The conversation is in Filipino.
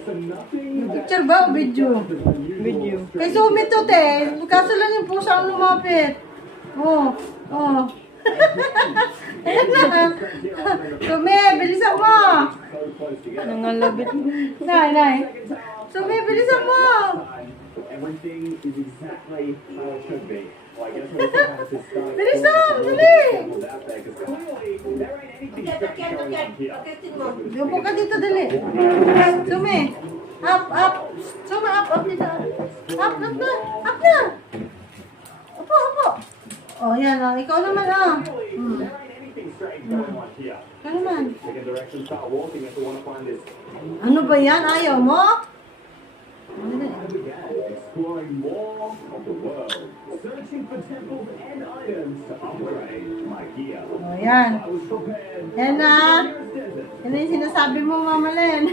Picture ba o video? Video. Kay Sumi to, te. Kaso lang yung pusa ang lumapit. Oh, oh. Ayan na. Sumi, bilisan mo. Nangalabit mo. Nay. Sumi, bilisan mo. Everything is exactly how it should be. Well, I guess we'll see how this starts. Bilisan, dali. Out there, 'cause clearly there ain't anything special going on here. Upo ka dito, dali. Sumi. Up. Sumi, up dito. Up na. Upo. Oh, yan. Ikaw naman, There ain't anything strange going on here. Ikaw naman. Pick a direction, start walking if we want to find this. Ano ba yan? Ayaw mo? And began exploring more of the world, searching for temples and items to upgrade my gear. Oh, yan. I was prepared. Yan na. Nearest desert. Yan na yung sinasabi mo, Mama Len.